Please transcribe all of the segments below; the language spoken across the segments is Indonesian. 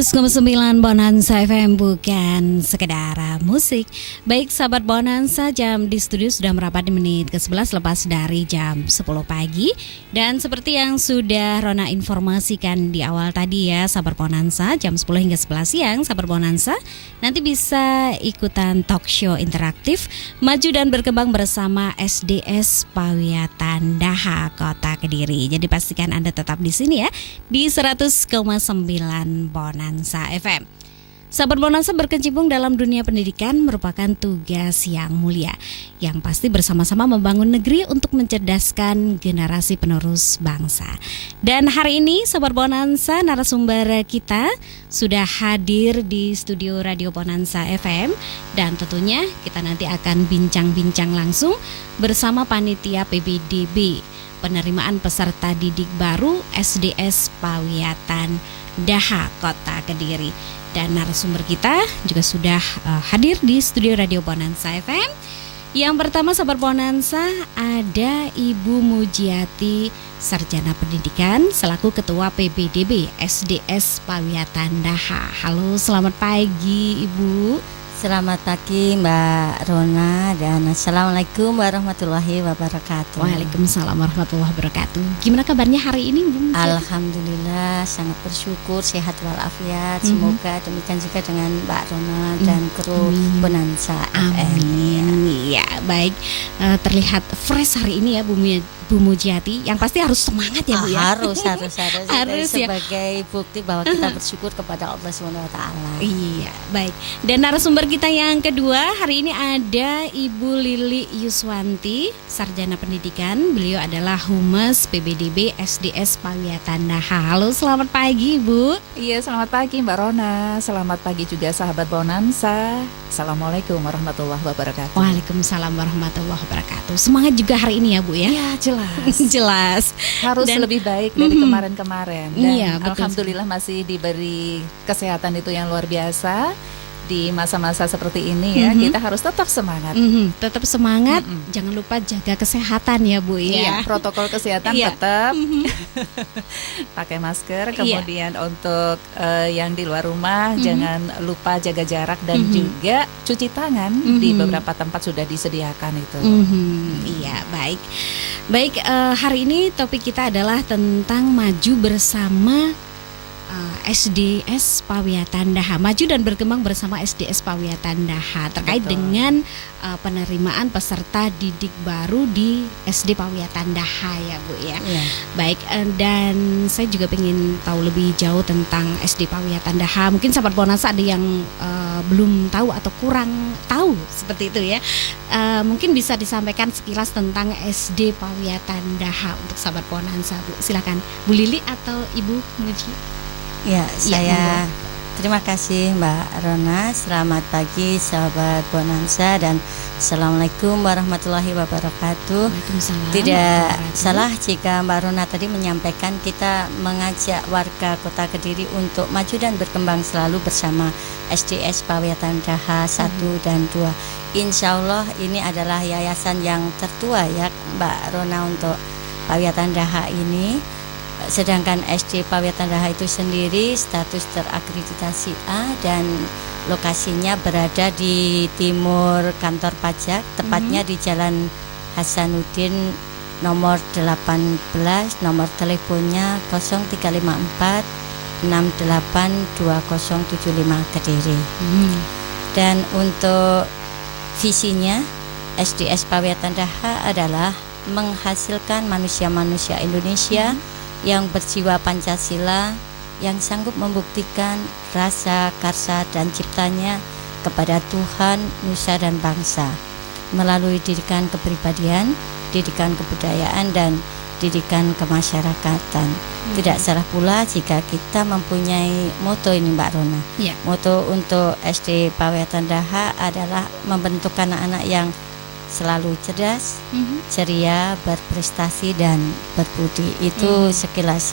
100,9 Bonanza FM, bukan sekedar musik. Baik sahabat Bonanza, jam di studio sudah merapat di menit ke-11 lepas dari jam 10 pagi. Dan seperti yang sudah Rona informasikan di awal tadi ya sahabat Bonanza, jam 10 hingga 11 siang sahabat Bonanza nanti bisa ikutan talk show interaktif Maju dan Berkembang bersama SDS Pawiatan Daha Kota Kediri. Jadi pastikan Anda tetap di sini ya di 100,9 Bonanza FM. Sahabat Bonanza, berkecimpung dalam dunia pendidikan merupakan tugas yang mulia, yang pasti bersama-sama membangun negeri untuk mencerdaskan generasi penerus bangsa. Dan hari ini sahabat Bonanza, narasumber kita sudah hadir di studio Radio Bonanza FM, dan tentunya kita nanti akan bincang-bincang langsung bersama panitia PBDB penerimaan peserta didik baru SDS Pawiatan Daha Kota Kediri. Dan narasumber kita juga sudah hadir di studio Radio Bonanza FM. Yang pertama sahabat Bonanza, ada Ibu Mujiati, Sarjana Pendidikan selaku Ketua PBDB SDS Pawiatan Daha. Halo, selamat pagi Ibu. Selamat pagi Mbak Rona, dan Assalamualaikum warahmatullahi wabarakatuh. Waalaikumsalam warahmatullahi wabarakatuh. Gimana kabarnya hari ini Bu? Alhamdulillah sangat bersyukur, sehat walafiat. Semoga demikian juga dengan Mbak Rona dan kru Bonanza FM. Amin. Ya baik, terlihat fresh hari ini ya Bu Mujiati. Yang pasti harus semangat ya Bu ya. Harus Harus ya. Sebagai bukti bahwa kita bersyukur kepada Allah SWT. Iya, baik. Dan narasumber kita yang kedua hari ini ada Ibu Lili Yuswanti, Sarjana Pendidikan. Beliau adalah Humas PBDB SDS Pawiatan Daha. Halo, selamat pagi Ibu. Iya, selamat pagi Mbak Rona. Selamat pagi juga sahabat Bonanza. Assalamualaikum warahmatullahi wabarakatuh. Waalaikumsalam warahmatullahi wabarakatuh. Semangat juga hari ini ya Bu ya. Ya, jelas. Jelas. Harus lebih baik dari kemarin-kemarin. Dan Iya, betul. alhamdulillah masih diberi kesehatan itu yang luar biasa. Di masa-masa seperti ini ya, kita harus tetap semangat. Tetap semangat, jangan lupa jaga kesehatan ya Bu ya. Iya, protokol kesehatan tetap pakai masker. Kemudian untuk yang di luar rumah jangan lupa jaga jarak dan juga cuci tangan. Di beberapa tempat sudah disediakan itu. Iya, baik. Baik, hari ini topik kita adalah tentang maju bersama SDS Pawiatan Daha, maju dan berkembang bersama SDS Pawiatan Daha terkait dengan penerimaan peserta didik baru di SD Pawiatan Daha ya Bu ya. Baik, dan saya juga ingin tahu lebih jauh tentang SD Pawiatan Daha. Mungkin sahabat Bonanza ada yang belum tahu atau kurang tahu seperti itu ya. Mungkin bisa disampaikan sekilas tentang SD Pawiatan Daha untuk sahabat Bonanza Bu. Silakan Bu Lili atau Ibu Muji. Ya, saya terima kasih Mbak Rona. Selamat pagi sahabat Bonanza dan Assalamualaikum warahmatullahi wabarakatuh. Tidak salah jika Mbak Rona tadi menyampaikan kita mengajak warga Kota Kediri untuk maju dan berkembang selalu bersama SDS Pawiatan Daha 1 dan 2. Insya Allah ini adalah yayasan yang tertua ya Mbak Rona untuk Pawiatan Daha ini. Sedangkan SD Pawiatan Daha itu sendiri status terakreditasi A dan lokasinya berada di timur kantor pajak, tepatnya di Jalan Hasanuddin nomor 18, nomor teleponnya 0354 682075 Kediri. Dan untuk visinya SDS Pawiatan Daha adalah menghasilkan manusia-manusia Indonesia yang berjiwa Pancasila, yang sanggup membuktikan rasa, karsa, dan ciptanya kepada Tuhan, nusa, dan bangsa melalui didikan kepribadian, didikan kebudayaan, dan didikan kemasyarakatan. Tidak salah pula jika kita mempunyai moto ini Mbak Rona. Moto untuk SD Pawiatan Daha adalah membentuk anak-anak yang selalu cerdas, ceria, berprestasi, dan berbudi. Itu sekilas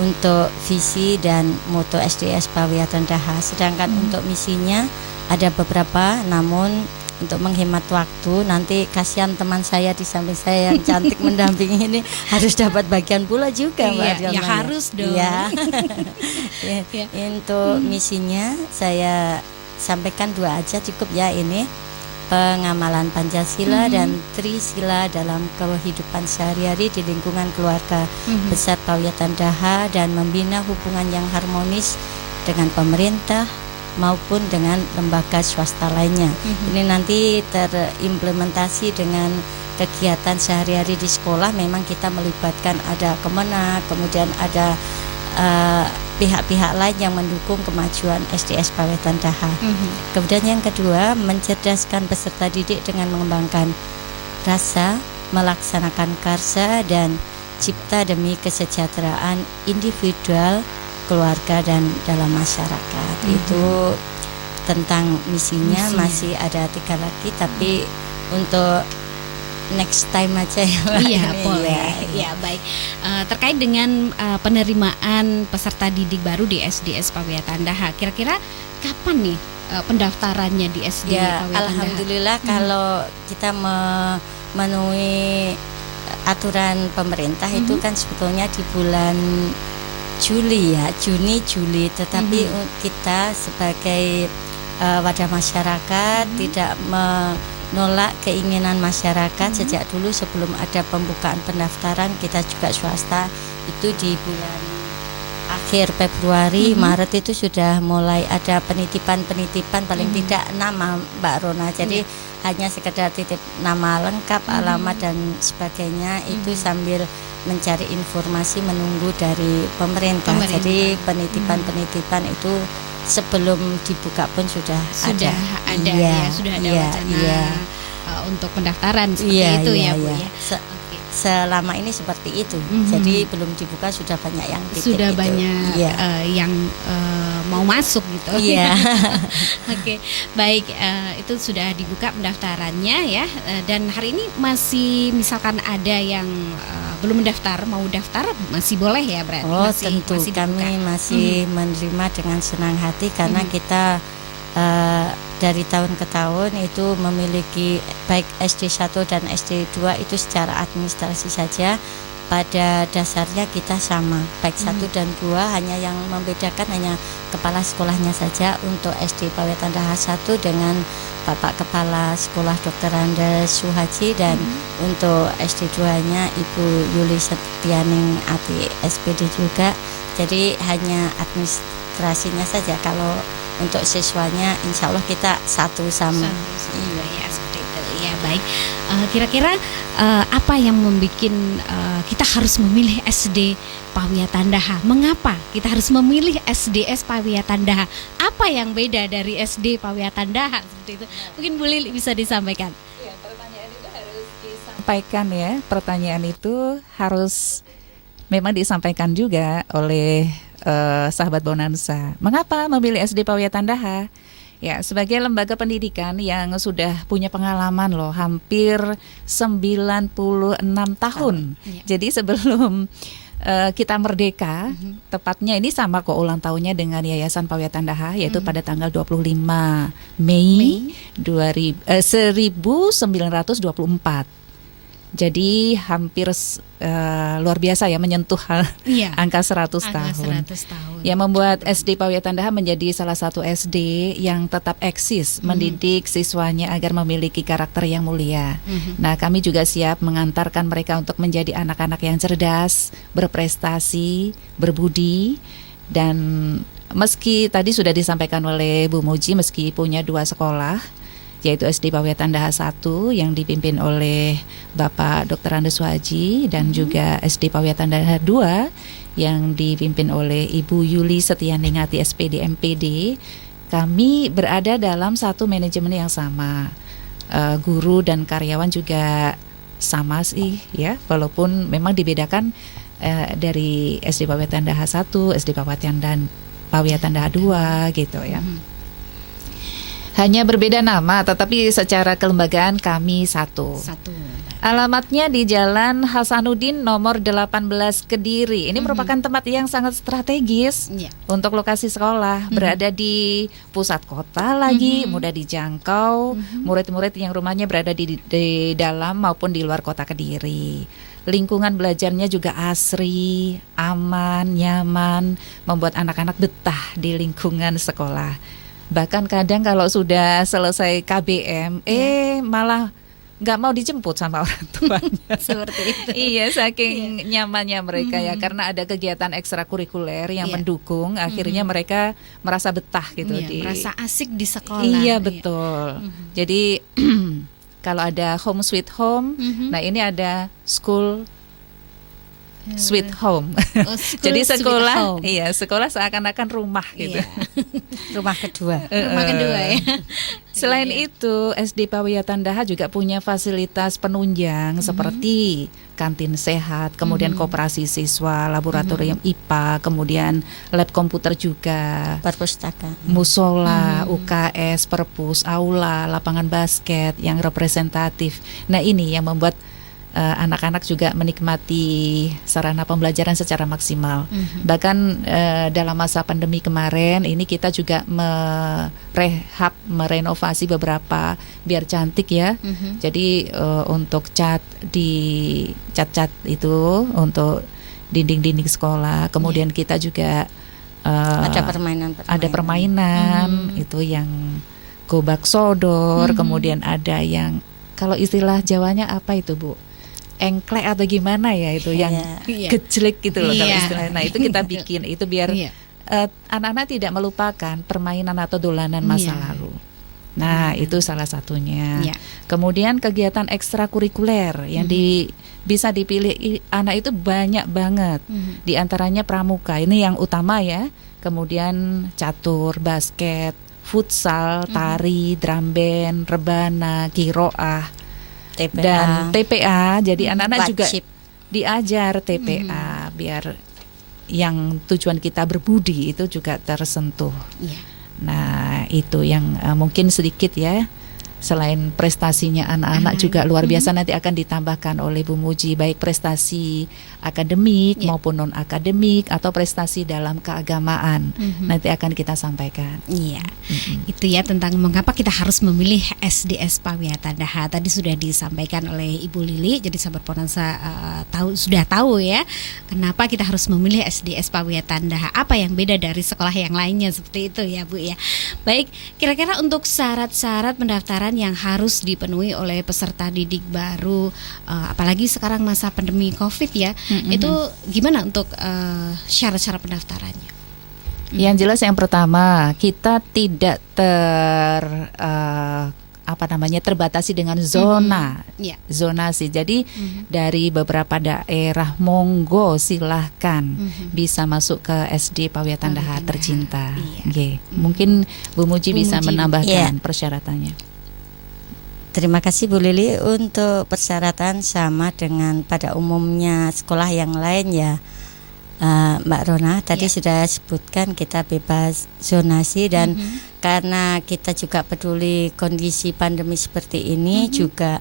untuk visi dan moto SDS Pawiatan Daha. Sedangkan untuk misinya ada beberapa, namun untuk menghemat waktu. Nanti kasihan teman saya di samping saya yang cantik mendampingi ini harus dapat bagian pula juga, Mbak Diona. Ya harus dong. Ya. Untuk misinya saya sampaikan 2 aja cukup ya, ini pengamalan Pancasila dan Trisila dalam kehidupan sehari-hari di lingkungan keluarga besar Pawiatan Daha, dan membina hubungan yang harmonis dengan pemerintah maupun dengan lembaga swasta lainnya. Ini nanti terimplementasi dengan kegiatan sehari-hari di sekolah. Memang kita melibatkan ada Kemenak, kemudian ada pihak-pihak lain yang mendukung kemajuan SDS Pawiatan Daha. Kemudian yang kedua, mencerdaskan peserta didik dengan mengembangkan rasa, melaksanakan karsa dan cipta demi kesejahteraan individual, keluarga dan dalam masyarakat. Itu tentang misinya. Masih ada 3 lagi, tapi untuk next time aja ya. Iya, boleh. Ya, baik. Terkait dengan penerimaan peserta didik baru di SDS Pawiatan Daha, kira-kira kapan nih pendaftarannya di SD ya, Pawiatan Daha? Alhamdulillah kalau kita memenuhi aturan pemerintah itu kan sebetulnya di bulan Juli ya, Juni, tetapi kita sebagai wadah masyarakat tidak menolak keinginan masyarakat. Sejak dulu sebelum ada pembukaan pendaftaran, kita juga swasta itu di bulan akhir Februari, Maret itu sudah mulai ada penitipan paling tidak nama, Mbak Rona. Jadi hanya sekedar titip nama lengkap, alamat dan sebagainya, itu sambil mencari informasi menunggu dari pemerintah. Jadi penitipan itu sebelum dibuka pun sudah ada. Sudah ada wacana untuk pendaftaran seperti itu ya, Bu ya. Selama ini seperti itu. Jadi belum dibuka sudah banyak yang titip. Sudah banyak yang mau masuk gitu. Iya. Oke, baik, itu sudah dibuka pendaftarannya ya. Dan hari ini masih misalkan ada yang belum mendaftar, mau daftar masih boleh ya, berarti? Oh, tentu masih kami masih menerima dengan senang hati karena kita dari tahun ke tahun itu memiliki baik SD 1 dan SD 2 itu secara administrasi saja pada dasarnya kita sama, baik 1 dan 2, hanya yang membedakan hanya kepala sekolahnya saja. Untuk SD Pawiatan Daha 1 dengan Bapak Kepala Sekolah Dr. Andes Suhaji, dan untuk SD 2-nya Ibu Yuli Setianing Ati SPD juga. Jadi hanya administrasinya saja. Kalau untuk siswanya insya Allah kita satu sama. Iya ya, seperti itu. Ya, baik. Kira-kira apa yang membuat kita harus memilih SD Pawiatan Daha? Mengapa kita harus memilih SDS Pawiatan Daha? Apa yang beda dari SD Pawiatan Daha? Seperti itu. Mungkin Bu Lili bisa disampaikan. Ya, pertanyaan itu harus disampaikan ya. Pertanyaan itu harus memang disampaikan juga oleh sahabat Bonansa. Mengapa memilih SD Pawiatan Daha? Ya, sebagai lembaga pendidikan yang sudah punya pengalaman loh, hampir 96 tahun. Jadi sebelum kita merdeka, tepatnya ini sama kok ulang tahunnya dengan Yayasan Pawiatan Daha, yaitu pada tanggal 25 Mei 1924. Jadi hampir luar biasa ya, menyentuh angka 100 tahun. Yang membuat SD Pawiatan Daha menjadi salah satu SD yang tetap eksis, mendidik siswanya agar memiliki karakter yang mulia. Nah, kami juga siap mengantarkan mereka untuk menjadi anak-anak yang cerdas, berprestasi, berbudi. Dan meski tadi sudah disampaikan oleh Bu Muji, meski punya 2 sekolah, yaitu SD Pawiatan Daha 1 yang dipimpin oleh Bapak Dr. Andes Suhaji, dan juga SD Pawiatan Daha 2 yang dipimpin oleh Ibu Yuli Setianingati SPD MPD. Kami berada dalam satu manajemen yang sama. Guru dan karyawan juga sama sih ya, walaupun memang dibedakan dari SD Pawiatan Daha 1, SD Pawiatan Daha 2 gitu ya. Hanya berbeda nama, tetapi secara kelembagaan kami satu. Alamatnya di Jalan Hasanuddin nomor 18 Kediri. Ini merupakan tempat yang sangat strategis untuk lokasi sekolah. Berada di pusat kota lagi, mudah dijangkau. Murid-murid yang rumahnya berada di dalam maupun di luar kota Kediri. Lingkungan belajarnya juga asri, aman, nyaman, membuat anak-anak betah di lingkungan sekolah. Bahkan kadang kalau sudah selesai KBM, malah nggak mau dijemput sama orang tuanya. Seperti itu. Iya, saking nyamannya mereka ya, karena ada kegiatan ekstrakurikuler yang mendukung, akhirnya mereka merasa betah gitu, merasa asik di sekolah. Iya, betul. Jadi kalau ada home sweet home, nah ini ada school sweet home. Jadi sekolah, sekolah seakan-akan rumah gitu. Rumah kedua. Rumah kedua ya. Selain itu, SD Pawiyatan Daha juga punya fasilitas penunjang seperti kantin sehat, kemudian koperasi siswa, laboratorium IPA, kemudian lab komputer juga, perpustakaan, musola, UKS, perpus, aula, lapangan basket yang representatif. Nah, ini yang membuat anak-anak juga menikmati sarana pembelajaran secara maksimal. Bahkan dalam masa pandemi kemarin ini kita juga merenovasi beberapa biar cantik ya. Jadi untuk cat itu untuk dinding-dinding sekolah. Kemudian kita juga ada permainan itu yang gobak sodor. Kemudian ada yang kalau istilah Jawanya apa itu, Bu? Engklek atau gimana ya itu yang gejlek gitu loh kalau istilahnya. Nah itu kita bikin itu biar anak-anak tidak melupakan permainan atau dolanan masa lalu. Nah itu salah satunya. Kemudian kegiatan ekstrakurikuler yang bisa dipilih anak itu banyak banget. Di antaranya pramuka, ini yang utama ya. Kemudian catur, basket, futsal, tari, drum band, rebana, kiroah, dan TPA. Jadi anak-anak juga diajar TPA biar yang tujuan kita berbudi itu juga tersentuh. Nah itu yang mungkin sedikit ya. Selain prestasinya anak-anak juga luar biasa, nanti akan ditambahkan oleh Bu Muji, baik prestasi akademik maupun non-akademik atau prestasi dalam keagamaan. Nanti akan kita sampaikan. Itu ya tentang mengapa kita harus memilih SDS Pawiyatan Daha. Tadi sudah disampaikan oleh Ibu Lili, jadi sahabat Bonansa sudah tahu ya kenapa kita harus memilih SDS Pawiyatan Daha. Apa yang beda dari sekolah yang lainnya, seperti itu ya Bu ya. Baik, kira-kira untuk syarat-syarat pendaftaran yang harus dipenuhi oleh peserta didik baru, apalagi sekarang masa pandemi COVID ya, itu gimana untuk syarat-syarat pendaftarannya? Yang jelas yang pertama, kita tidak terbatasi dengan zonasi. Jadi dari beberapa daerah monggo silahkan bisa masuk ke SD Pawiyatan Daha tercinta. Mungkin Bu Muji bisa menambahkan persyaratannya. Terima kasih Bu Lili. Untuk persyaratan sama dengan pada umumnya sekolah yang lain ya, Mbak Rona tadi sudah sebutkan kita bebas zonasi dan karena kita juga peduli kondisi pandemi seperti ini, juga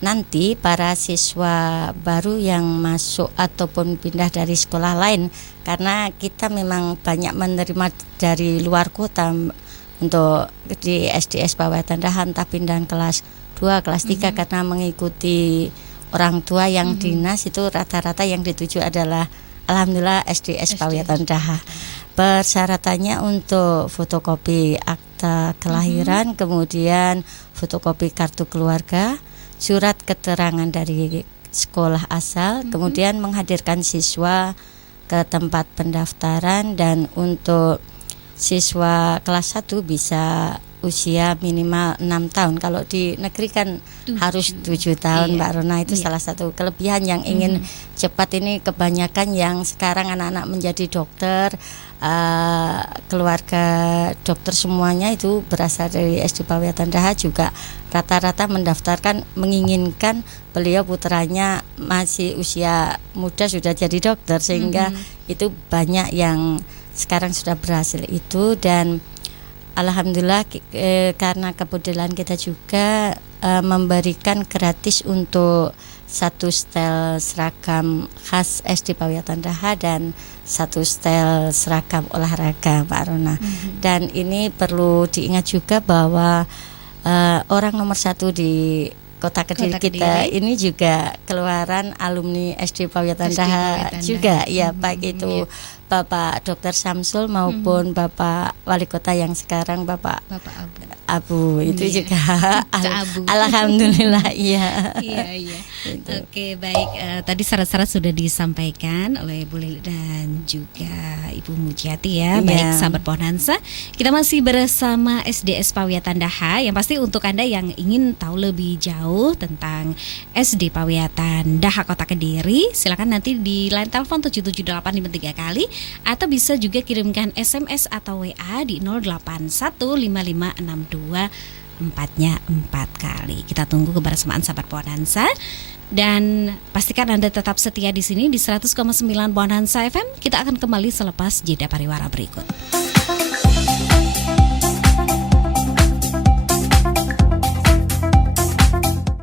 nanti para siswa baru yang masuk ataupun pindah dari sekolah lain, karena kita memang banyak menerima dari luar kota untuk di SDS Pawiyatan Daha, entah pindahan kelas 2, kelas 3 karena mengikuti orang tua yang dinas, itu rata-rata yang dituju adalah alhamdulillah SDS Pawiyatan Daha. Persyaratannya untuk fotokopi akta kelahiran, kemudian fotokopi kartu keluarga, surat keterangan dari sekolah asal, kemudian menghadirkan siswa ke tempat pendaftaran, dan untuk siswa kelas 1 bisa usia minimal 6 tahun. Kalau di negeri kan harus 7 tahun, Mbak Rona. Itu salah satu kelebihan yang ingin cepat ini. Kebanyakan yang sekarang anak-anak menjadi dokter, keluarga dokter semuanya itu berasal dari SD Pawiyatan Daha, juga rata-rata mendaftarkan menginginkan beliau putranya masih usia muda sudah jadi dokter, sehingga itu banyak yang sekarang sudah berhasil itu. Dan alhamdulillah karena kebetulan kita juga memberikan gratis untuk satu setel seragam khas SD Pawiatan Daha dan satu setel seragam olahraga, Pak Rona. Dan ini perlu diingat juga bahwa orang nomor satu di Kota Kediri kita ini juga keluaran alumni SD Pawiatan Daha juga, ya, baik itu Bapak Dr. Samsul maupun Bapak Wali Kota yang sekarang Bapak Abu itu juga alhamdulillah, iya. Iya. Oke, baik. Tadi syarat-syarat sudah disampaikan oleh Bu Lili dan juga Ibu Mujiati ya. Baik, sahabat Bonansa, kita masih bersama SDS Pawiatan Daha. Yang pasti untuk Anda yang ingin tahu lebih jauh tentang SD Pawiatan Daha Kota Kediri, silakan nanti di line telepon 77853 kali, atau bisa juga kirimkan SMS atau WA di 08155624 kali. Kita tunggu kebersamaan sahabat Bonansa, dan pastikan Anda tetap setia di sini di 100,9 Bonansa FM. Kita akan kembali selepas jeda pariwara berikut.